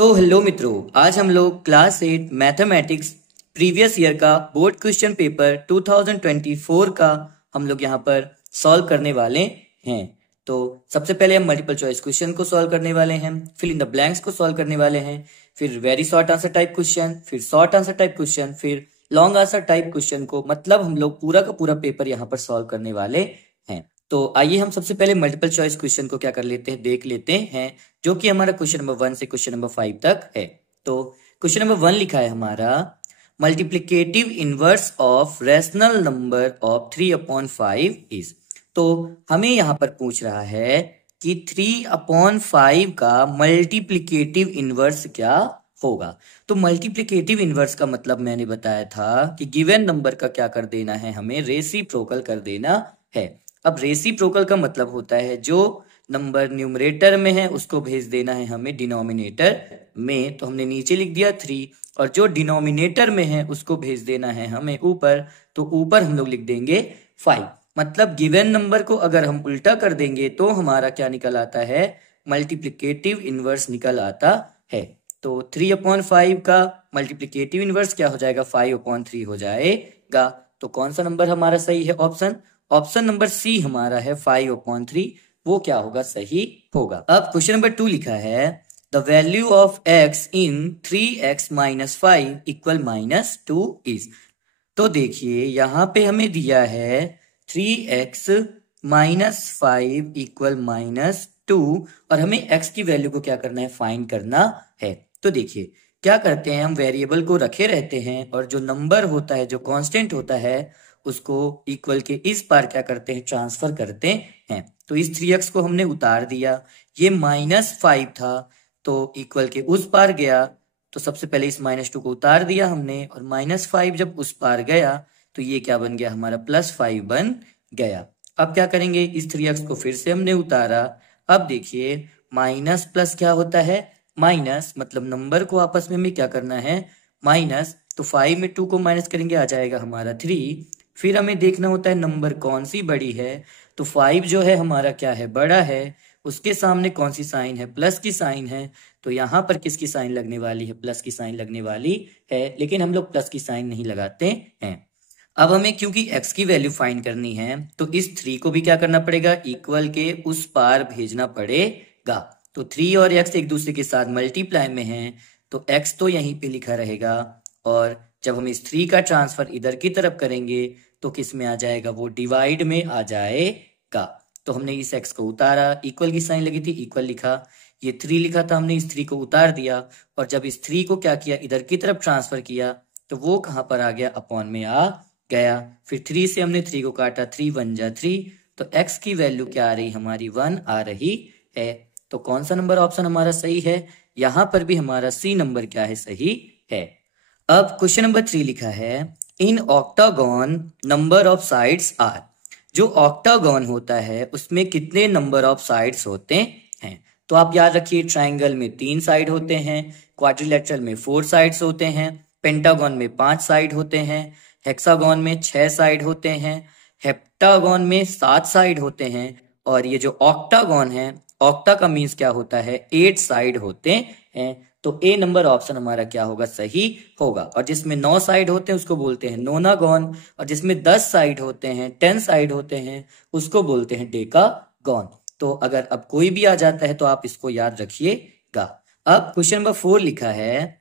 तो हेलो मित्रों, आज हम लोग क्लास 8 मैथमेटिक्स प्रीवियस ईयर का बोर्ड क्वेश्चन पेपर 2024 का हम लोग यहाँ पर सॉल्व करने वाले हैं। तो सबसे पहले हम मल्टीपल चॉइस क्वेश्चन को सॉल्व करने वाले हैं, फिल इन द ब्लैंक्स को सॉल्व करने वाले हैं, फिर very short answer type question, फिर शॉर्ट आंसर टाइप क्वेश्चन, फिर लॉन्ग आंसर टाइप क्वेश्चन को मतलब हम लोग पूरा का पूरा पेपर यहाँ पर सॉल्व करने वाले हैं। तो आइए हम सबसे पहले मल्टीपल चॉइस क्वेश्चन को क्या कर लेते हैं, देख लेते हैं, जो कि हमारा क्वेश्चन नंबर 1 से क्वेश्चन नंबर 5 तक है। तो क्वेश्चन नंबर 1 लिखा है हमारा multiplicative inverse of rational number of 3/5 is. तो हमें यहाँ पर पूछ रहा है कि 3/5 का मल्टीप्लिकेटिव इनवर्स क्या होगा। तो मल्टीप्लिकेटिव इनवर्स का मतलब मैंने बताया था कि गिवन नंबर का क्या कर देना है, हमें रेसिप्रोकल कर देना है। अब रेसिप्रोकल का मतलब होता है जो नंबर न्यूमरेटर में है उसको भेज देना है हमें डिनोमिनेटर में। तो हमने नीचे लिख दिया 3 और जो डिनोमिनेटर में है उसको भेज देना है हमें ऊपर, तो ऊपर हम लोग लिख देंगे 5। मतलब गिवन नंबर को अगर हम उल्टा कर देंगे तो हमारा क्या निकल आता है, मल्टीप्लिकेटिव इनवर्स निकल आता है। तो 3/5 का मल्टीप्लिकेटिव इनवर्स क्या हो जाएगा, 5/3 हो जाएगा। तो कौन सा नंबर हमारा सही है, ऑप्शन नंबर सी हमारा है 5/3, वो क्या होगा, सही होगा। अब क्वेश्चन नंबर 2 लिखा है the value of x in 3x - 5 = -2 is. तो देखिए यहाँ पे हमें दिया है 3x - 5 = -2 और हमें x की वैल्यू को क्या करना है, फाइंड करना है। तो देखिए क्या करते हैं, हम वेरिएबल को रखे रहते हैं और जो नंबर होता है, जो कांस्टेंट होता है, उसको इक्वल के इस पार क्या करते हैं, ट्रांसफर करते हैं। तो इस 3x को हमने उतार दिया, ये -5 था तो इक्वल के उस पार गया, तो सबसे पहले इस -2 को उतार दिया हमने और -5 जब उस पार गया तो ये क्या बन गया, हमारा +5 बन गया। अब क्या करेंगे, इस 3x को फिर से हमने उतारा। अब देखिए माइनस प्लस क्या होता है, माइनस, मतलब नंबर को आपस में हमें क्या करना है, माइनस। तो 5 में 2 को माइनस करेंगे, आ जाएगा हमारा 3। फिर हमें देखना होता है नंबर कौन सी बड़ी है, तो 5 जो है हमारा क्या है, बड़ा है, उसके सामने कौन सी साइन है, प्लस की साइन है। तो यहाँ पर किसकी साइन लगने वाली है, प्लस की साइन लगने वाली है, लेकिन हम लोग प्लस की साइन नहीं लगाते हैं। अब हमें क्योंकि x की वैल्यू फाइंड करनी है तो इस 3 को भी क्या करना पड़ेगा, इक्वल के उस पार भेजना पड़ेगा। तो 3 और x एक दूसरे के साथ मल्टीप्लाई में है, तो x तो यहीं पे लिखा रहेगा और जब हम इस 3 का ट्रांसफर इधर की तरफ करेंगे तो किस में आ जाएगा, वो डिवाइड में आ जाएगा। तो हमने इस x को उतारा, इक्वल की साइन लगी थी, इक्वल लिखा, ये 3 लिखा था, हमने इस 3 को उतार दिया और जब इस 3 को क्या किया, इधर की तरफ ट्रांसफर किया, तो वो कहां पर आ गया, अपॉन में आ गया। फिर 3 से हमने 3 को काटा, 3 1 जा 3, तो x की वैल्यू क्या आ रही, हमारी 1 आ रही है। तो कौन सा नंबर ऑप्शन हमारा सही है, यहां पर भी हमारा सी नंबर क्या है, सही है। अब क्वेश्चन नंबर 3 लिखा है in octagon number of sides are. जो ऑक्टागॉन होता है उसमें कितने नंबर ऑफ साइड्स होते हैं। तो आप याद रखिए, ट्राइंगल में 3 साइड होते हैं, क्वाड्रिलेटरल में 4 साइड्स होते हैं, पेंटागन में 5 साइड होते हैं, हेक्सागन में 6 साइड होते हैं, हेप्टागन में 7 साइड होते हैं, और ये जो ऑक्टागन है, ऑक्टा का मीन्स क्या होता है, 8 साइड होते हैं। तो ए नंबर ऑप्शन हमारा क्या होगा, सही होगा। और जिसमें 9 साइड होते हैं उसको बोलते हैं नोनागॉन, और जिसमें 10 साइड होते हैं, 10 साइड होते हैं, उसको बोलते हैं डेकागॉन। तो अगर अब कोई भी आ जाता है तो आप इसको याद रखिएगा। अब क्वेश्चन नंबर 4 लिखा है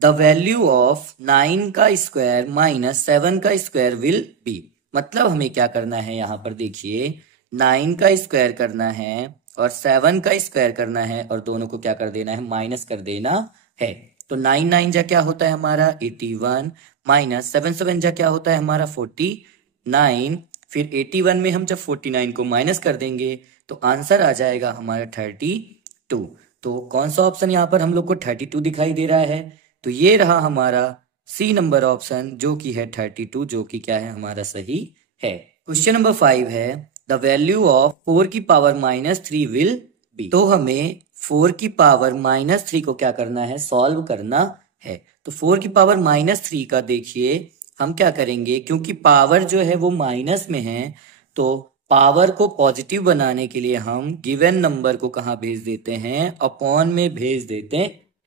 द वैल्यू ऑफ 9 का स्क्वायर - 7 का स्क्वायर विल बी। मतलब हमें क्या करना है, यहाँ पर देखिए 9 का स्क्वायर करना है और 7 का स्क्वायर करना है और दोनों को क्या कर देना है, माइनस कर देना है। तो 9 9 जा क्या होता है हमारा 81, माइनस 7 7 जा क्या होता है हमारा 49। फिर 81 में हम जब 49 को माइनस कर देंगे तो आंसर आ जाएगा हमारा 32। तो कौन सा ऑप्शन यहाँ पर हम लोग को 32 दिखाई दे रहा है, तो ये रहा हमारा सी नंबर ऑप्शन, जो कि है 32, जो कि क्या है, हमारा सही है। क्वेश्चन नंबर 5 है द वैल्यू ऑफ 4 की पावर -3 विल बी। तो हमें 4 की पावर -3 को क्या करना है, सॉल्व करना है। तो 4 की पावर -3 का देखिए हम क्या करेंगे, क्योंकि पावर जो है वो माइनस में है, तो पावर को पॉजिटिव बनाने के लिए हम गिवन नंबर को कहाँ भेज देते हैं, अपॉन में भेज देते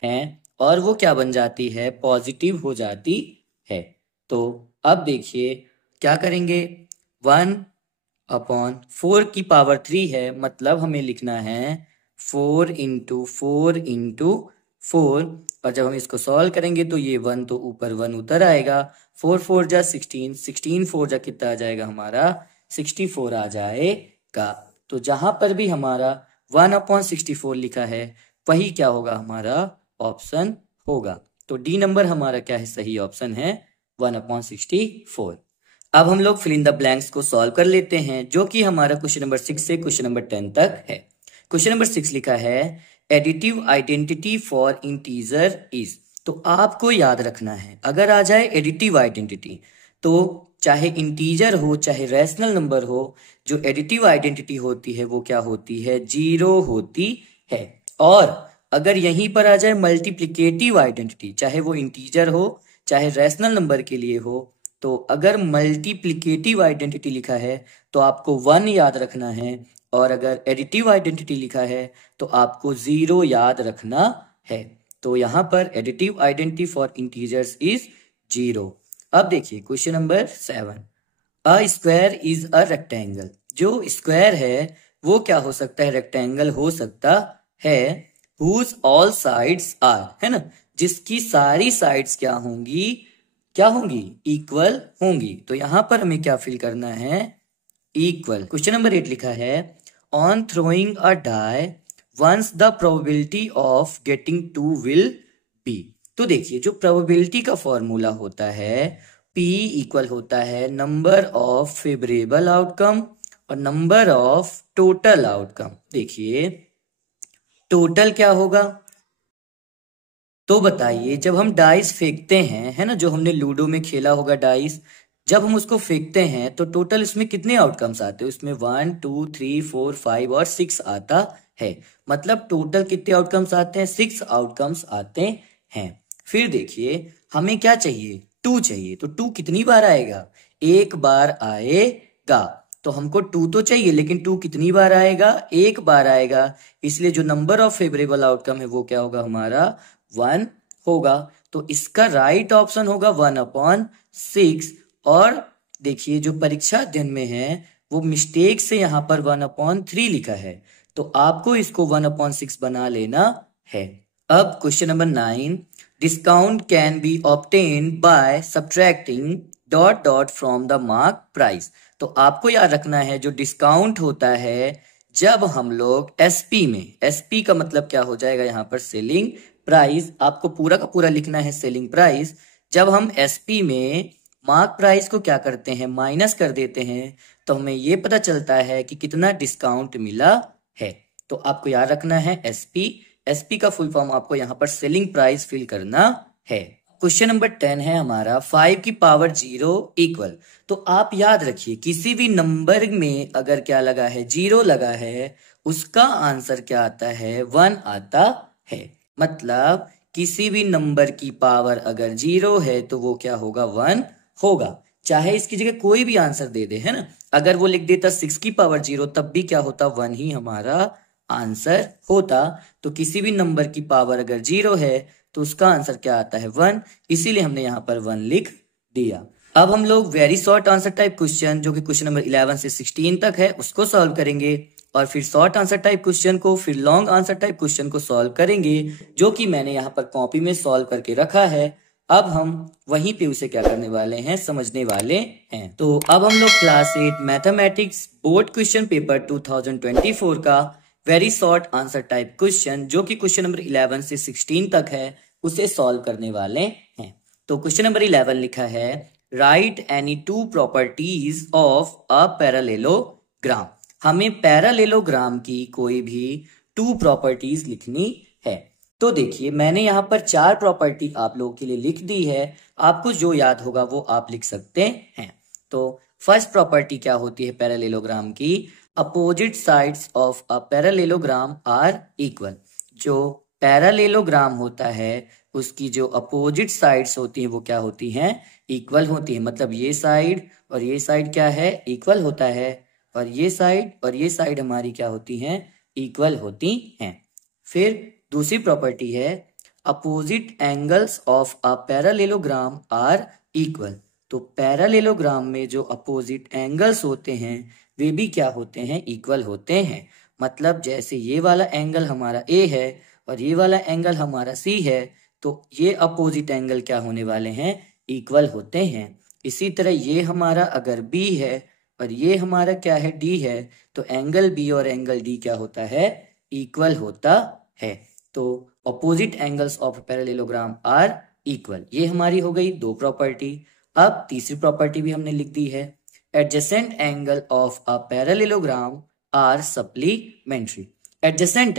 हैं और वो क्या बन जाती है, पॉजिटिव हो जाती है। तो अब देखिए क्या करेंगे, 1/4 की पावर 3 है, मतलब हमें लिखना है 4 × 4 × 4। और जब हम इसको सॉल्व करेंगे तो ये 1 तो ऊपर 1 उतर आएगा, 4 × 4 = 16, 16 4 जा कितना आ जाएगा हमारा, 64 आ जाएगा। तो जहां पर भी हमारा 1/64 लिखा है वही क्या होगा, हमारा ऑप्शन होगा। तो डी नंबर हमारा क्या है, सही ऑप्शन है 1/64। अब हम लोग फिल इन द ब्लैंक्स को सॉल्व कर लेते हैं, जो कि हमारा क्वेश्चन नंबर 6 से क्वेश्चन नंबर 10 तक है। क्वेश्चन नंबर 6 लिखा है additive identity for integer is. तो आपको याद रखना है, अगर आ जाए एडिटिव आइडेंटिटी तो चाहे इंटीजर हो चाहे रैशनल नंबर हो, जो एडिटिव आइडेंटिटी होती है वो क्या होती है, 0 होती है। और अगर यहीं पर आ जाए मल्टीप्लिकेटिव आइडेंटिटी, चाहे वो इंटीजर हो चाहे रैशनल नंबर के लिए हो, तो अगर मल्टीप्लिकेटिव आइडेंटिटी लिखा है तो आपको 1 याद रखना है, और अगर एडिटिव आइडेंटिटी लिखा है तो आपको 0 याद रखना है। तो यहाँ पर additive identity for integers is 0। अब देखिए question number 7, a square is a rectangle. जो स्क्वायर है वो क्या हो सकता है, रेक्टेंगल हो सकता है, हुज ऑल साइड्स आर, है ना, जिसकी सारी साइड्स क्या होंगी, इक्वल होंगी। तो यहां पर हमें क्या फिल करना है, इक्वल। क्वेश्चन नंबर 8 लिखा है on throwing a die once the probability of getting 2 will be. तो देखिए जो प्रोबेबिलिटी का फॉर्मूला होता है, P इक्वल होता है नंबर ऑफ फेवरेबल आउटकम और नंबर ऑफ टोटल आउटकम। देखिए टोटल क्या होगा, तो बताइए जब हम डाइस फेंकते हैं, है ना, जो हमने लूडो में खेला होगा डाइस, जब हम उसको फेंकते हैं तो टोटल इसमें कितने आउटकम्स आते हैं, उसमें 1 2 3 4 5 और 6 आता है। मतलब टोटल कितने आउटकम्स आते हैं, 6 आउटकम्स आते हैं। फिर देखिए हमें क्या चाहिए, 2 चाहिए। तो 2 कितनी बार आएगा, एक बार आएगा। तो हमको 2 तो चाहिए, लेकिन 2 कितनी बार आएगा, एक बार आएगा। इसलिए जो नंबर ऑफ फेवरेबल आउटकम है वो क्या होगा, हमारा 1 होगा। तो इसका राइट ऑप्शन होगा 1/6। और देखिए जो परीक्षा अध्ययन में है वो मिस्टेक से यहाँ पर 1/3 लिखा है, तो आपको इसको 1/6 बना लेना है। अब question number 9, discount can be obtained by subtracting ... from the mark price. तो आपको याद रखना है जो डिस्काउंट होता है जब हम लोग एसपी में, एसपी का मतलब क्या हो जाएगा यहाँ पर, सेलिंग प्राइस। आपको पूरा का पूरा लिखना है सेलिंग प्राइस। जब हम एसपी में मार्क प्राइस को क्या करते हैं, माइनस कर देते हैं, तो हमें ये पता चलता है कि कितना डिस्काउंट मिला है। तो आपको याद रखना है एसपी, एसपी का फुल फॉर्म आपको यहाँ पर सेलिंग प्राइस फिल करना है। क्वेश्चन नंबर 10 है हमारा 5 की पावर 0 इक्वल। तो आप याद रखिए किसी भी नंबर में अगर क्या लगा है, 0 लगा है, उसका आंसर क्या आता है, 1 आता है। मतलब किसी भी नंबर की पावर अगर 0 है तो वो क्या होगा, 1 होगा। चाहे इसकी जगह कोई भी आंसर दे दे, है ना, अगर वो लिख देता 6 की पावर 0 तब भी क्या होता, 1 ही हमारा आंसर होता। तो किसी भी नंबर की पावर अगर 0 है तो उसका आंसर क्या आता है, 1। इसीलिए हमने यहाँ पर 1 लिख दिया। अब हम लोग very short answer type question, जो कि क्वेश्चन नंबर 11 से 16 तक है, उसको सॉल्व करेंगे, और फिर शॉर्ट आंसर टाइप क्वेश्चन को, फिर लॉन्ग आंसर टाइप क्वेश्चन को सॉल्व करेंगे, जो कि मैंने यहाँ पर कॉपी में सॉल्व करके रखा है। अब हम वहीं पे उसे क्या करने वाले हैं, समझने वाले हैं। तो अब हम लोग class 8 mathematics board question paper 2024 का very short answer type question, जो कि क्वेश्चन नंबर 11 से 16 तक है, उसे सॉल्व करने वाले हैं। तो क्वेश्चन नंबर 11 लिखा है right any 2 properties of a parallelogram. हमें पैरेललोग्राम की कोई भी 2 प्रॉपर्टीज लिखनी है। तो देखिए मैंने यहाँ पर 4 प्रॉपर्टी आप लोगों के लिए लिख दी है, आपको जो याद होगा वो आप लिख सकते हैं। तो फर्स्ट प्रॉपर्टी क्या होती है पैरेललोग्राम की, opposite sides of a parallelogram are equal. जो पैरेललोग्राम होता है उसकी जो अपोजिट साइड्स होती हैं वो क्या होती हैं, इक्वल होती है। मतलब ये साइड और ये साइड क्या है, इक्वल होता है, और ये साइड और ये साइड हमारी क्या होती हैं, इक्वल होती हैं। फिर दूसरी प्रॉपर्टी है opposite angles of a parallelogram are equal. तो पैरेललोग्राम में जो अपोजिट एंगल्स होते हैं वे भी क्या होते हैं, इक्वल होते हैं। मतलब जैसे ये वाला एंगल हमारा ए है और ये वाला एंगल हमारा सी है, तो ये अपोजिट एंगल क्या होने वाले हैं, इक्वल होते हैं। इसी तरह ये हमारा अगर बी है और ये हमारा क्या है, डी है, तो एंगल बी और एंगल डी क्या होता है, इक्वल होता है। तो opposite angles of parallelogram are equal, ये हमारी हो गई दो प्रॉपर्टी। अब तीसरी प्रॉपर्टी भी हमने लिख दी है, adjacent angle of a parallelogram are supplementary. Adjacent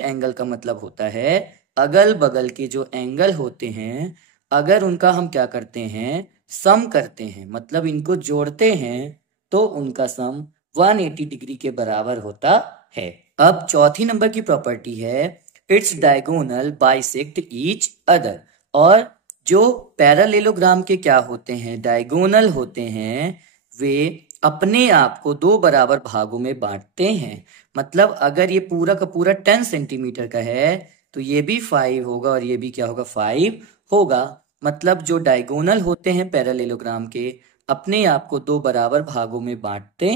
angle का मतलब होता है अगल बगल के जो एंगल होते हैं, अगर उनका हम क्या करते हैं, सम करते हैं, मतलब इनको जोड़ते हैं, तो उनका सम 180 डिग्री के बराबर होता है। अब चौथी नंबर की प्रॉपर्टी है its diagonal bisect each other. और जो पैरेललोग्राम के क्या होते हैं, डायगोनल होते हैं, वे अपने आप को दो बराबर भागों में बांटते हैं। मतलब अगर ये पूरा का पूरा 10 सेंटीमीटर का है तो ये भी 5 होगा और ये भी क्या होगा, 5 होगा। मतलब जो डायगोनल होते हैं पैरेललोग्राम के, अपने आप को दो बराबर भागों में बांटते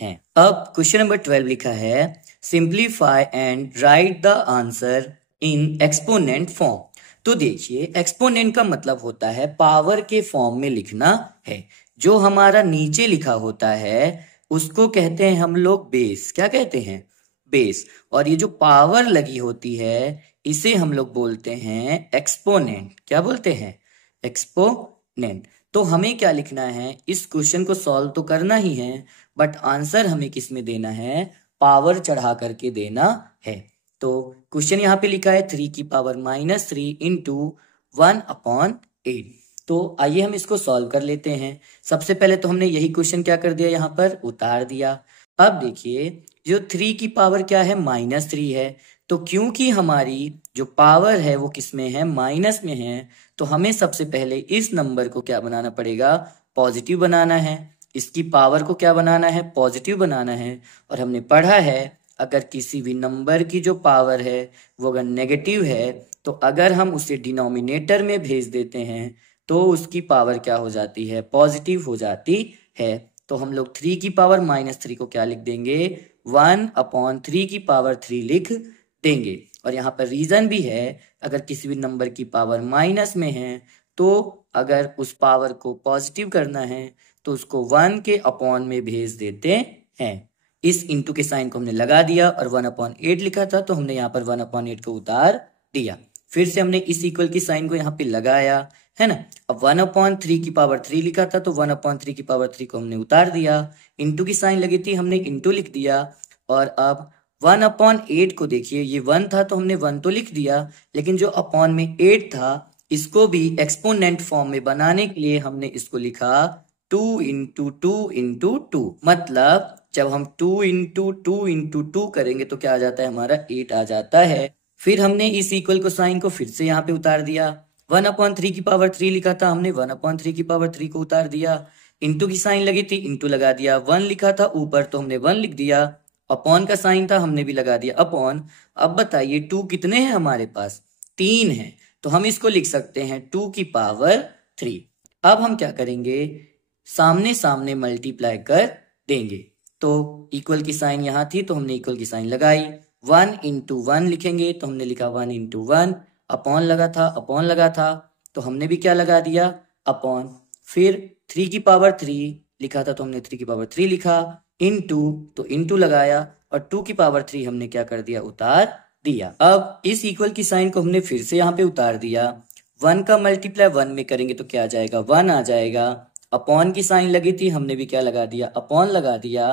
हैं। अब क्वेश्चन नंबर 12 लिखा है simplify and right the answer in exponent form. तो देखिए, एक्सपोनेंट का मतलब होता है पावर के फॉर्म में लिखना है। जो हमारा नीचे लिखा होता है उसको कहते हैं हम लोग बेस। क्या कहते हैं, बेस। और ये जो पावर लगी होती है इसे हम लोग बोलते हैं एक्सपोनेंट। क्या बोलते हैं, एक्सपोनेंट। तो हमें क्या लिखना है, इस क्वेश्चन को सॉल्व तो करना ही है, बट आंसर हमें किस में देना है, पावर चढ़ा करके देना है। तो क्वेश्चन यहाँ पे लिखा है 3 की पावर -3 इंटू 1/8। तो आइए हम इसको सॉल्व कर लेते हैं। सबसे पहले तो हमने यही क्वेश्चन क्या कर दिया, यहाँ पर उतार दिया। अब देखिए, जो 3 की पावर क्या है, -3 है। तो क्योंकि हमारी जो पावर है वो किस में है, माइनस में है, तो हमें सबसे पहले इस नंबर को क्या बनाना पड़ेगा, पॉजिटिव बनाना है। इसकी पावर को क्या बनाना है, पॉजिटिव बनाना है। और हमने पढ़ा है अगर किसी भी नंबर की जो पावर है वो अगर नेगेटिव है, तो अगर हम उसे डिनोमिनेटर में भेज देते हैं तो उसकी पावर क्या हो जाती है, पॉजिटिव हो जाती है। तो हम लोग 3 की पावर -3 को क्या लिख देंगे, 1/3 की पावर 3 लिख देंगे। और यहाँ पर रीजन भी है, अगर किसी भी नंबर की पावर माइनस में है तो अगर उस पावर को पॉजिटिव करना है तो उसको 1 के अपॉन में भेज देते हैं। इस इंटू के साइन को हमने लगा दिया और 1/8 लिखा था तो हमने यहाँ पर 1/8 को उतार दिया। फिर से हमने इस इक्वल की साइन को यहाँ पे लगाया, है ना। अब 1/3 की पावर 3 लिखा था तो 1/3 की पावर 3 को हमने उतार दिया। इंटू की साइन लगी थी, हमने इंटू लिख दिया। और अब 1/8 को देखिए, ये 1 था तो हमने 1 तो लिख दिया, लेकिन जो अपॉन में 8 था इसको भी एक्सपोनेंट फॉर्म में बनाने के लिए हमने इसको लिखा 2 × 2 × 2। मतलब जब हम 2 × 2 × 2 करेंगे तो क्या आ जाता है, हमारा 8 आ जाता है। फिर हमने इस इक्वल को साइन को फिर से यहाँ पे उतार दिया। 1/3 की पावर 3 लिखा था, हमने 1/3 की पावर 3 को उतार दिया। इंटू की साइन लगी थी, इंटू लगा दिया। 1 लिखा था ऊपर तो हमने 1 लिख दिया। अपॉन का साइन था, हमने भी लगा दिया अपॉन। अब बताइए 2 कितने हैं हमारे पास, 3 है, तो हम इसको लिख सकते हैं 2 की पावर 3। अब हम क्या करेंगे, सामने सामने मल्टीप्लाई कर देंगे। तो इक्वल की साइन यहाँ थी तो हमने इक्वल की साइन लगाई। 1 × 1 लिखेंगे तो हमने लिखा 1 × 1। अपॉन लगा था तो हमने भी क्या लगा दिया, अपॉन। फिर 3 की पावर 3 लिखा था तो हमने 3 की पावर 3 लिखा। इंटू तो इंटू लगाया और 2 की पावर 3 हमने क्या कर दिया, उतार दिया। अब इस इक्वल की साइन को हमने फिर से यहाँ पे उतार दिया। 1 का मल्टीप्लाई 1 में करेंगे तो क्या आ जाएगा, 1 आ जाएगा। अपॉन की साइन लगी थी, हमने भी क्या लगा दिया, अपॉन लगा दिया।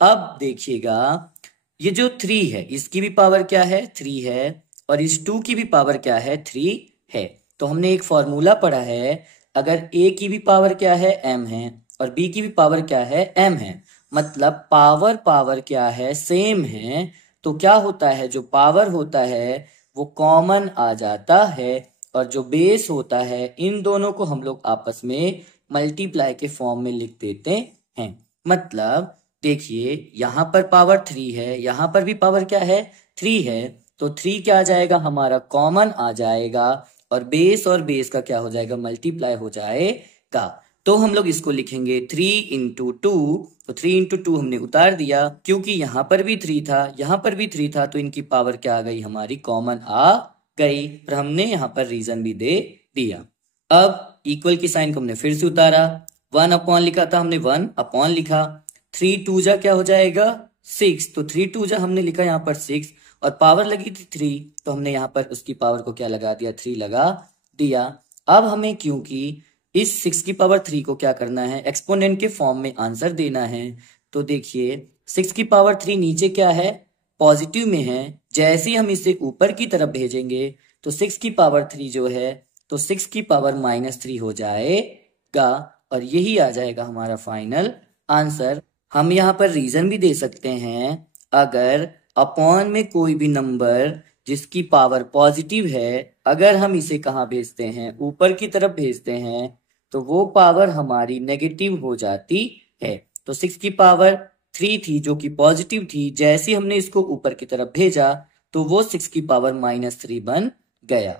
अब देखिएगा, ये जो 3 है इसकी भी पावर क्या है, 3 है, और इस 2 की भी पावर क्या है, 3 है। तो हमने एक फॉर्मूला पढ़ा है, अगर a की भी पावर क्या है, m है, और b की भी पावर क्या है, m है, मतलब पावर क्या है, सेम है, तो क्या होता है, जो पावर होता है वो कॉमन आ जाता है, और जो बेस होता है इन दोनों को हम लोग आपस में मल्टीप्लाई के फॉर्म में लिख देते हैं। मतलब देखिए, यहाँ पर पावर 3 है, यहाँ पर भी पावर क्या है, 3 है, तो 3 क्या आ जाएगा हमारा कॉमन आ जाएगा और बेस का क्या हो जाएगा मल्टीप्लाई हो जाएगा। तो हम लोग इसको लिखेंगे 3 इंटू 2। तो 3 इंटू 2 हमने उतार दिया क्योंकि यहां पर भी 3 था यहां पर भी 3 था, तो इनकी पावर क्या आ गई हमारी कॉमन आ गई। पर हमने यहाँ पर रीजन भी दे दिया। अब इक्वल की साइन को हमने फिर से उतारा, 1 अपॉन लिखा था हमने 1 अपॉन लिखा, 3 2 जा क्या हो जाएगा 6, तो 3 2 जा हमने लिखा यहाँ पर 6 और पावर लगी थी 3, तो हमने यहाँ पर उसकी पावर को क्या लगा दिया 3 लगा दिया। अब हमें क्योंकि इस 6 की पावर 3 को क्या करना है एक्सपोनेंट के फॉर्म में आंसर देना है, तो देखिए 6 की पावर 3 नीचे क्या है पॉजिटिव में है, जैसे ही हम इसे ऊपर की तरफ भेजेंगे तो 6 की पावर 3 जो है तो 6 की पावर -3 हो जाएगा और यही आ जाएगा हमारा फाइनल आंसर। हम यहाँ पर रीजन भी दे सकते हैं, अगर अपॉन में कोई भी नंबर जिसकी पावर पॉजिटिव है अगर हम इसे कहाँ भेजते हैं ऊपर की तरफ भेजते हैं तो वो पावर हमारी नेगेटिव हो जाती है। तो 6 की पावर 3 थी जो कि पॉजिटिव थी, जैसे हमने इसको ऊपर की तरफ भेजा तो वो 6 की पावर -3 बन गया।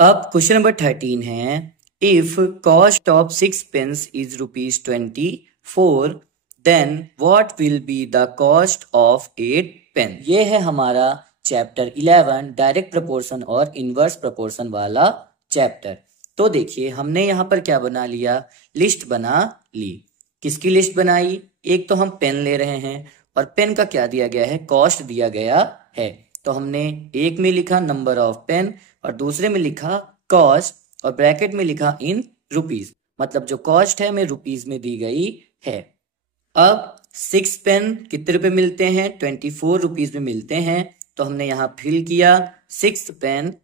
अब क्वेश्चन नंबर 13 है, if cost of 6 pens is ₹24 then what will be the cost of 8 pen. ये है हमारा चैप्टर 11 डायरेक्ट प्रोपोर्शन और इनवर्स प्रोपोर्शन वाला चैप्टर। तो देखिए हमने यहाँ पर क्या बना लिया लिस्ट बना ली। किसकी लिस्ट बनाई, एक तो हम पेन ले रहे हैं और पेन का क्या दिया गया है कॉस्ट दिया गया है, तो हमने एक में लिखा नंबर ऑफ पेन और दूसरे में लिखा कॉस्ट और ब्रैकेट में लिखा इन रुपीज, मतलब जो कॉस्ट है हमें रुपीज में दी गई है। अब 6 पेन कितने रुपए मिलते हैं 24 रुपीज में मिलते हैं, तो हमने यहाँ फिल किया 6 पेन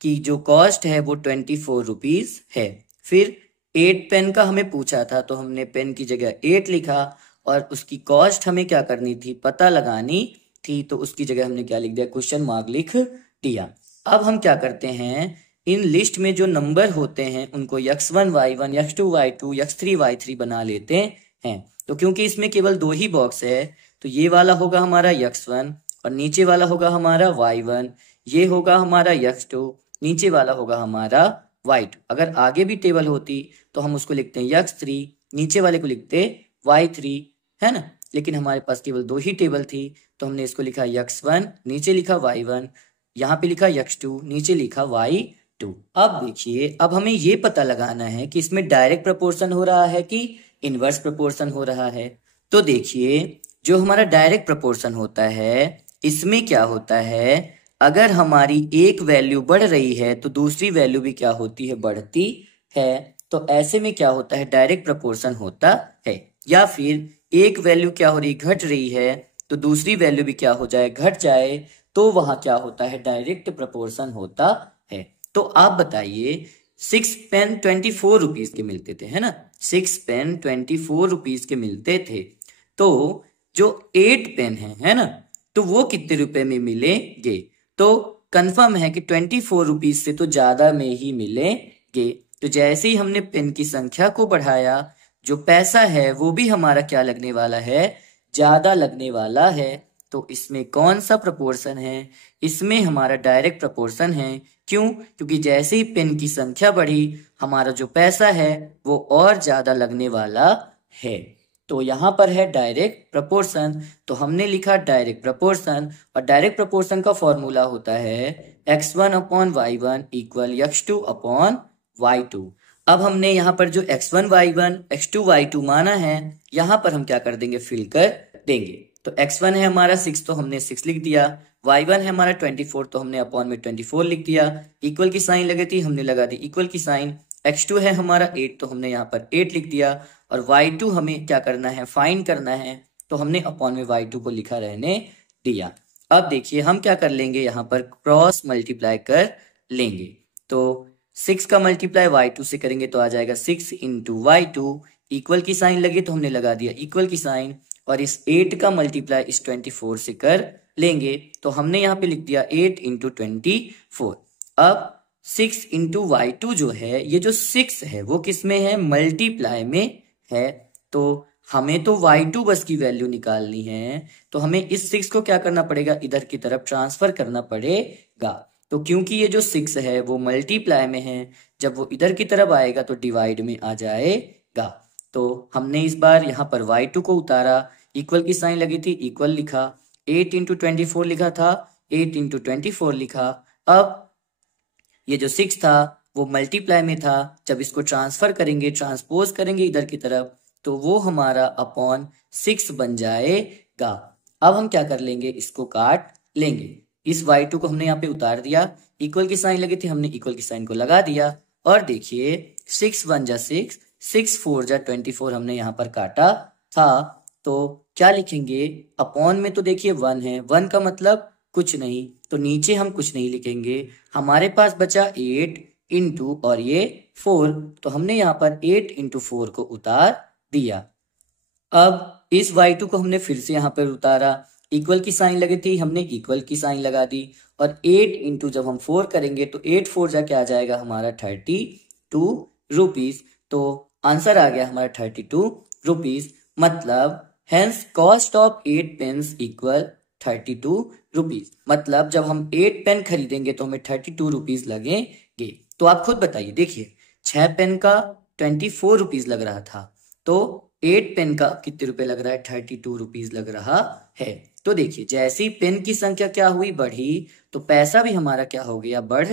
की जो कॉस्ट है वो 24 रुपीज है। फिर 8 पेन का हमें पूछा था तो हमने पेन की जगह 8 लिखा और उसकी कॉस्ट हमें क्या करनी थी पता लगानी थी, तो उसकी जगह हमने क्या लिख दिया क्वेश्चन मार्क लिख दिया। अब हम क्या करते हैं इन लिस्ट में जो नंबर होते हैं उनको x1 y1 x2 y2 x3 y3 बना लेते हैं। तो क्योंकि इसमें केवल 2 ही बॉक्स है तो ये वाला होगा हमारा x1 और नीचे वाला होगा हमारा y1, ये होगा हमारा x2, नीचे वाला होगा हमारा y2। अगर आगे भी टेबल होती तो हम उसको लिखते हैं x3, नीचे वाले को लिखते y3, है ना, लेकिन हमारे पास केवल 2 ही टेबल थी तो हमने इसको लिखा x1, नीचे लिखा y1, यहाँ पे लिखा x2, नीचे लिखा y2। अब देखिए अब हमें ये पता लगाना है कि इसमें डायरेक्ट प्रोपोर्शन हो रहा है कि इनवर्स प्रोपोर्शन हो रहा है। तो देखिए जो हमारा डायरेक्ट प्रोपोर्शन होता है इसमें क्या होता है अगर हमारी एक वैल्यू बढ़ रही है तो दूसरी वैल्यू भी क्या होती है बढ़ती है, तो ऐसे में क्या होता है डायरेक्ट प्रोपोर्शन होता है। या फिर एक वैल्यू क्या हो रही घट रही है तो दूसरी वैल्यू भी क्या हो जाए घट जाए, तो वहां क्या होता है डायरेक्ट प्रोपोर्शन होता है। तो आप बताइए 6 पेन 24 रुपीज के मिलते थे, है ना, 6 पेन 24 रुपीज के मिलते थे, तो जो 8 पेन है ना, तो वो कितने रुपए में मिलेंगे, तो कंफर्म है कि 24 रुपीज से तो ज्यादा में ही मिलेंगे। तो जैसे ही हमने पेन की संख्या को बढ़ाया जो पैसा है वो भी हमारा क्या लगने वाला है ज्यादा लगने वाला है। तो इसमें कौन सा प्रोपोर्शन है, इसमें हमारा डायरेक्ट प्रोपोर्शन है। क्यों, क्योंकि जैसे ही पेन की संख्या बढ़ी हमारा जो पैसा है वो और ज्यादा लगने वाला है। तो यहाँ पर है डायरेक्ट प्रोपोर्शन, तो हमने लिखा डायरेक्ट प्रोपोर्शन और डायरेक्ट प्रोपोर्शन का फॉर्मूला होता है x1 upon y1 equal x2 upon y2। अब हमने यहाँ पर जो x1 y1 x2 y2 माना है यहाँ पर हम क्या कर देंगे फिल कर देंगे। तो x1 है हमारा 6 तो हमने 6 लिख दिया, y1 है हमारा 24 तो हमने अपॉन में 24 लिख दिया, इक्वल की साइन लगी थी हमने लगा दी इक्वल की साइन, x2 है हमारा 8 तो हमने यहाँ पर 8 लिख दिया और y2 हमें क्या करना है फाइंड करना है तो हमने अपॉन में y2 को लिखा रहने दिया। अब देखिए हम क्या कर लेंगे यहाँ पर क्रॉस मल्टीप्लाई कर लेंगे, तो 6 का मल्टीप्लाई y2 से करेंगे तो आ जाएगा 6 इंटू y2, इक्वल की साइन लगी तो हमने लगा दिया इक्वल की साइन, और इस 8 का मल्टीप्लाई इस 24 से कर लेंगे तो हमने यहाँ पे लिख दिया 8 इंटू 24। अब 6 इंटू y2 जो है ये जो 6 है वो किस में है मल्टीप्लाई में है, तो हमें तो y2 बस की वैल्यू निकालनी है, तो हमें इस 6 को क्या करना पड़ेगा, इधर की तरफ ट्रांसफर करना पड़ेगा। तो क्योंकि ये जो 6 है वो मल्टीप्लाई में है, जब वो इधर की तरफ आएगा तो डिवाइड में आ जाएगा। तो हमने इस बार यहाँ पर y2 को उतारा, इक्वल की साइन लगी थी, इक्वल लिखा, 8 इंटू 24 लिखा था, 8 इंटू 24 लिखा। अब ये जो 6 था वो मल्टीप्लाई में था, जब इसको ट्रांसफर करेंगे, ट्रांसपोज करेंगे इधर की तरफ, तो वो हमारा अपॉन 6 बन जाएगा। अब हम क्या कर लेंगे, इसको काट लेंगे। इस y2 को हमने यहाँ पे उतार दिया, इक्वल की साइन लगी थी, हमने इक्वल की साइन को लगा दिया, और देखिए 6 1 जा 6, 6 4 जा 24 हमने यहाँ पर काटा था। तो क्या लिखेंगे, अपॉन में तो देखिए 1 है, 1 का मतलब कुछ नहीं, तो नीचे हम कुछ नहीं लिखेंगे। हमारे पास बचा 8 इंटू और ये 4, तो हमने यहाँ पर 8 इंटू 4 को उतार दिया। अब इस y2 को हमने फिर से यहाँ पर उतारा, इक्वल की साइन लगी थी, हमने इक्वल की साइन लगा दी, और 8 इंटू जब हम 4 करेंगे तो 8 4 जा क्या आ जाएगा हमारा 32 रुपीज। तो आंसर आ गया हमारा 32 रुपीज, मतलब hence cost of 8 pens equal 32 rupees. मतलब जब हम 8 पेन खरीदेंगे तो हमें 32 रुपीज लगेंगे। तो आप खुद बताइए, देखिए 6 पेन का 24 रुपीज लग रहा था, तो 8 पेन का कितने रुपए लग रहा है, 32 रुपीज लग रहा है। तो देखिए जैसी पेन की संख्या क्या हुई, बढ़ी, तो पैसा भी हमारा क्या हो गया, बढ़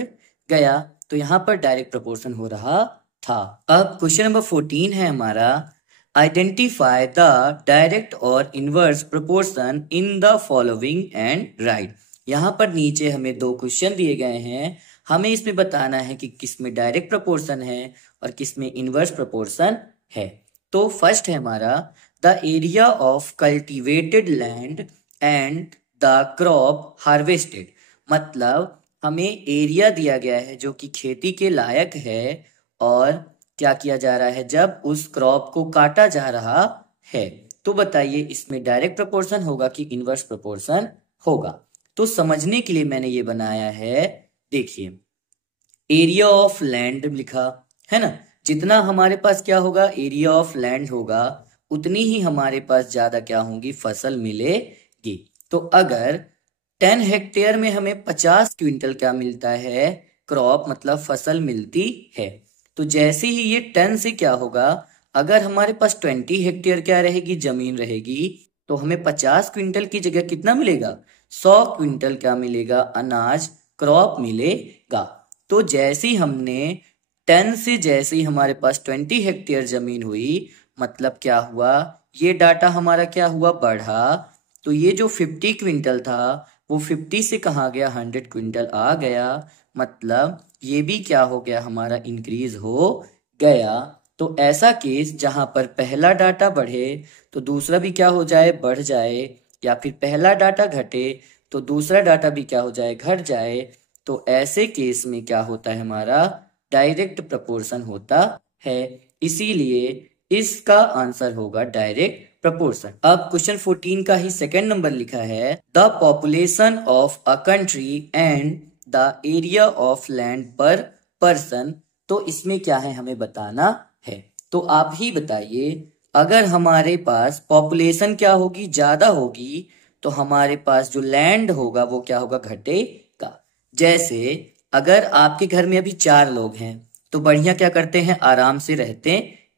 गया। तो यहाँ पर डायरेक्ट प्रोपोर्शन हो रहा था। अब क्वेश्चन नंबर 14 है हमारा, आइडेंटिफाई द डायरेक्ट और inverse proportion in the following and right. यहाँ पर नीचे हमें 2 क्वेश्चन दिए गए हैं, हमें इसमें बताना है कि किसमें डायरेक्ट प्रोपोर्शन है और किसमें इनवर्स प्रोपोर्शन है। तो फर्स्ट है हमारा, the area of cultivated land and the crop harvested. मतलब हमें एरिया दिया गया है जो कि खेती के लायक है, और क्या किया जा रहा है, जब उस क्रॉप को काटा जा रहा है। तो बताइए इसमें डायरेक्ट प्रोपोर्शन होगा कि इनवर्स प्रोपोर्शन होगा। तो समझने के लिए मैंने ये बनाया है, देखिए एरिया ऑफ लैंड लिखा है ना, जितना हमारे पास क्या होगा, एरिया ऑफ लैंड होगा, उतनी ही हमारे पास ज्यादा क्या होंगी, फसल मिलेगी। तो अगर 10 हेक्टेयर में हमें 50 क्विंटल क्या मिलता है, क्रॉप मतलब फसल मिलती है, तो जैसे ही ये 10 से क्या होगा, अगर हमारे पास 20 हेक्टेयर क्या रहेगी, जमीन रहेगी, तो हमें 50 क्विंटल की जगह कितना मिलेगा, 100 क्विंटल क्या मिलेगा, अनाज क्रॉप मिलेगा। तो जैसे ही हमने 10 से जैसे ही हमारे पास 20 हेक्टेयर जमीन हुई, मतलब क्या हुआ, ये डाटा हमारा क्या हुआ, बढ़ा। तो ये जो 50 क्विंटल था वो 50 से कहाँ गया, 100 क्विंटल आ गया, मतलब ये भी क्या हो गया, हमारा इंक्रीज हो गया। तो ऐसा केस जहां पर पहला डाटा बढ़े तो दूसरा भी क्या हो जाए, बढ़ जाए, या फिर पहला डाटा घटे तो दूसरा डाटा भी क्या हो जाए, घट जाए। तो ऐसे केस में क्या होता है, हमारा डायरेक्ट प्रपोर्शन होता है, इसीलिए इसका आंसर होगा डायरेक्ट प्रपोर्शन। अब क्वेश्चन 14 का ही सेकंड नंबर लिखा है, the population of a country and the area of land पर पर्सन। तो इसमें क्या है, हमें बताना है। तो आप ही बताइए, अगर हमारे पास पॉपुलेशन क्या होगी, ज्यादा होगी, तो हमारे पास जो लैंड होगा वो क्या होगा, घटेगा। जैसे अगर आपके घर में अभी 4 लोग हैं तो बढ़िया क्या करते हैं, आराम से रहते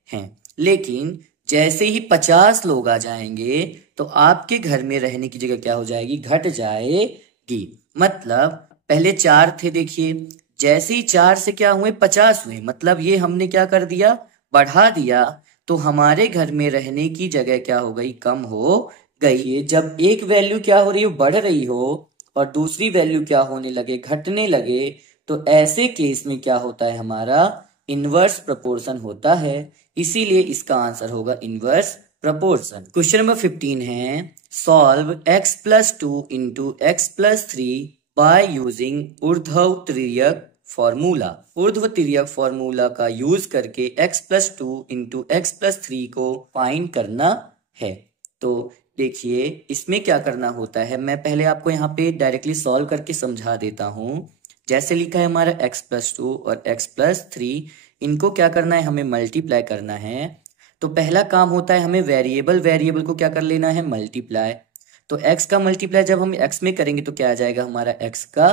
हैं, लेकिन जैसे ही 50 लोग आ जाएंगे तो आपके घर में रहने की जगह क्या हो जाएगी, घट जाएगी। मतलब पहले 4 थे, देखिए जैसे ही 4 से क्या हुए, 50 हुए, मतलब ये हमने क्या कर दिया, बढ़ा दिया। तो हमारे घर में रहने की जगह क्या हो गई, कम हो गई। जब एक वैल्यू क्या हो रही हो, बढ़ रही हो, और दूसरी वैल्यू क्या होने लगे, घटने लगे, तो ऐसे केस में क्या होता है, हमारा इनवर्स प्रपोर्शन होता है, इसीलिए इसका आंसर होगा इनवर्स प्रपोर्शन। क्वेश्चन नंबर 15 है, solve x + 2 into x + 3 by using ऊर्ध्व तिर्यक फॉर्मूला। ऊर्ध्व तिर्यक फॉर्मूला का यूज करके x + 2 इंटू x + 3 को फाइंड करना है। तो देखिए इसमें क्या करना होता है, मैं पहले आपको यहाँ पे डायरेक्टली सॉल्व करके समझा देता हूँ। जैसे लिखा है हमारा x + 2 और x + 3, इनको क्या करना है, हमें मल्टीप्लाई करना है। तो पहला काम होता है हमें वेरिएबल को क्या कर लेना है, मल्टीप्लाई। तो x का मल्टीप्लाई जब हम x में करेंगे तो क्या आ जाएगा हमारा x का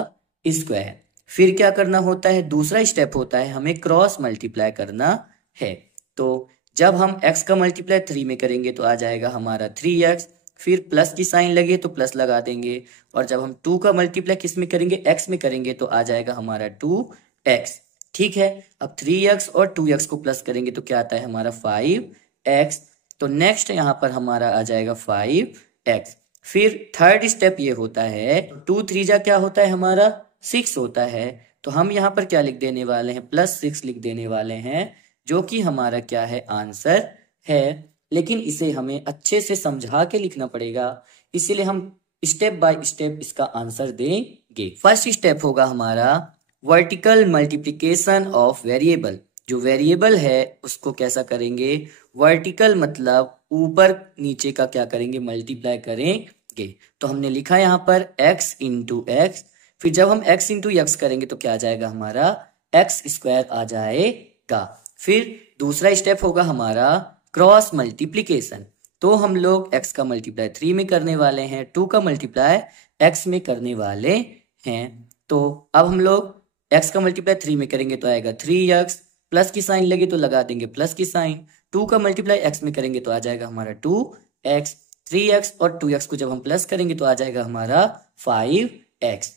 स्क्वायर। फिर क्या करना होता है, दूसरा स्टेप होता है हमें क्रॉस मल्टीप्लाई करना है। तो जब हम x का मल्टीप्लाई 3 में करेंगे तो आ जाएगा हमारा 3x, फिर प्लस की साइन लगे तो प्लस लगा देंगे, और जब हम 2 का मल्टीप्लाई किस में करेंगे, x में करेंगे तो आ जाएगा हमारा 2x। ठीक है, अब 3x और 2x को प्लस करेंगे तो क्या आता है हमारा 5x। तो नेक्स्ट यहाँ पर हमारा आ जाएगा 5x। फिर थर्ड स्टेप ये होता है 2 3 जा क्या होता है हमारा 6 होता है। तो हम यहाँ पर क्या लिख देने वाले हैं, +6 लिख देने वाले हैं, जो कि हमारा क्या है, आंसर है। लेकिन इसे हमें अच्छे से समझा के लिखना पड़ेगा, इसीलिए हम स्टेप बाय स्टेप इसका आंसर देंगे। फर्स्ट स्टेप होगा हमारा वर्टिकल मल्टीप्लिकेशन ऑफ वेरिएबल। जो वेरिएबल है उसको कैसा करेंगे, वर्टिकल मतलब ऊपर नीचे का क्या करेंगे, मल्टीप्लाई करेंगे। तो हमने लिखा यहाँ पर x इंटू एक्स, फिर जब हम x इंटू एक्स करेंगे तो क्या आ जाएगा हमारा x स्क्वायर आ जाएगा। फिर दूसरा स्टेप होगा हमारा क्रॉस मल्टीप्लिकेशन। तो हम लोग x का मल्टीप्लाई 3 में करने वाले हैं, 2 का मल्टीप्लाई x में करने वाले हैं। तो अब हम लोग x का मल्टीप्लाई 3 में करेंगे तो आएगा 3x, प्लस की साइन लगे तो लगा देंगे प्लस की साइन। 2 का मल्टीप्लाई x में करेंगे तो आ जाएगा हमारा 2x, 3x और 2x को जब हम प्लस करेंगे तो आ जाएगा हमारा 5x।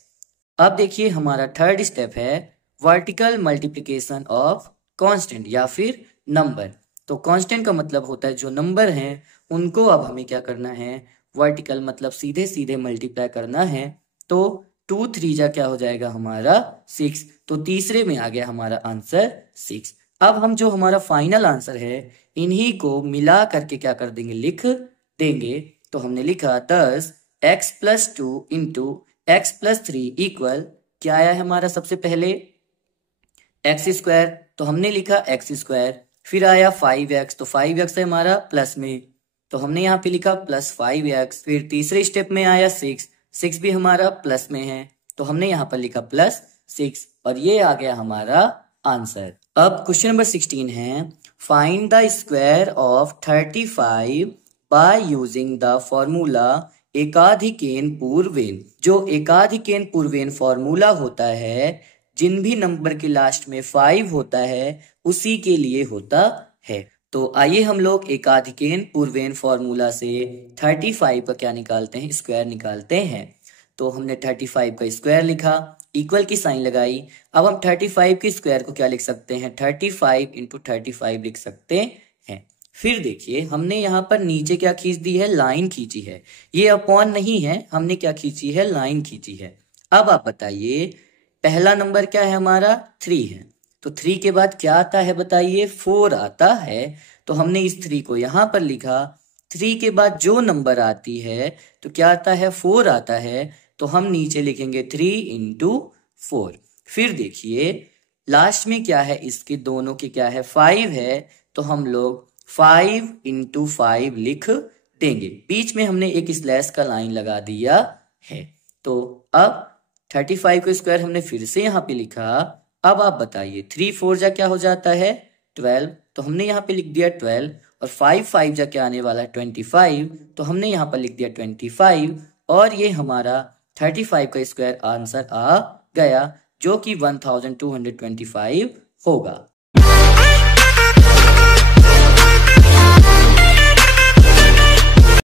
अब देखिए हमारा थर्ड स्टेप है वर्टिकल मल्टीप्लिकेशन ऑफ कांस्टेंट या फिर नंबर। तो कांस्टेंट का मतलब होता है जो नंबर हैं उनको अब हमें क्या करना है, वर्टिकल मतलब सीधे सीधे मल्टीप्लाई करना है। तो 2 3 जा क्या हो जाएगा हमारा 6। तो तीसरे में आ गया हमारा आंसर 6। अब हम जो हमारा फाइनल आंसर है इन्हीं को मिला करके क्या कर देंगे, लिख देंगे। तो हमने लिखा 10 x + 2 इंटू x + 3 इक्वल क्या आया है हमारा, सबसे पहले x स्क्वायर, तो हमने लिखा x स्क्वायर। फिर आया 5x, तो 5x है हमारा प्लस में, तो हमने यहाँ पे लिखा +5x। फिर तीसरे स्टेप में आया 6 भी हमारा प्लस में है, तो हमने यहाँ पर लिखा +6 और ये आ गया हमारा आंसर। अब क्वेश्चन नंबर 16 है find the square of 35 by using the formula एकाधिकेन पूर्वेन। जो एकाधिकेन पूर्वेन फॉर्मूला होता है, जिन भी नंबर के लास्ट में 5 होता है उसी के लिए होता है। तो आइए हम लोग एकाधिकेन पूर्वेन फॉर्मूला से 35 का क्या निकालते हैं, स्क्वायर निकालते हैं। तो हमने 35 का स्क्वायर लिखा, इक्वल की साइन लगाई। अब हम 35 के स्क्वायर को क्या लिख सकते हैं, 35 इंटू 35 लिख सकते हैं। फिर देखिए हमने यहाँ पर नीचे क्या खींच दी है, लाइन खींची है। ये अपॉन नहीं है, हमने क्या खींची है, लाइन खींची है। अब आप बताइए पहला नंबर क्या है हमारा 3 है, तो 3 के बाद क्या आता है बताइए, 4 आता है। तो हमने इस 3 को यहाँ पर लिखा। 3 के बाद जो नंबर आती है तो क्या आता है, 4 आता है। तो हम नीचे लिखेंगे 3 इंटू 4। फिर देखिए लास्ट में क्या है, इसके दोनों के क्या है, 5 है। तो हम लोग 5 इंटू 5 लिख देंगे। बीच में हमने एक स्लैश का लाइन लगा दिया है। तो अब 35 को स्क्वायर हमने फिर से यहाँ पे लिखा। अब आप बताइए 3 4 जा क्या हो जाता है, 12। तो हमने यहाँ पे लिख दिया 12 और 5 5 जा क्या आने वाला है, 25। तो हमने यहाँ पर लिख दिया 25 और ये हमारा 35 का स्क्वायर आंसर आ गया, जो कि 1225 होगा।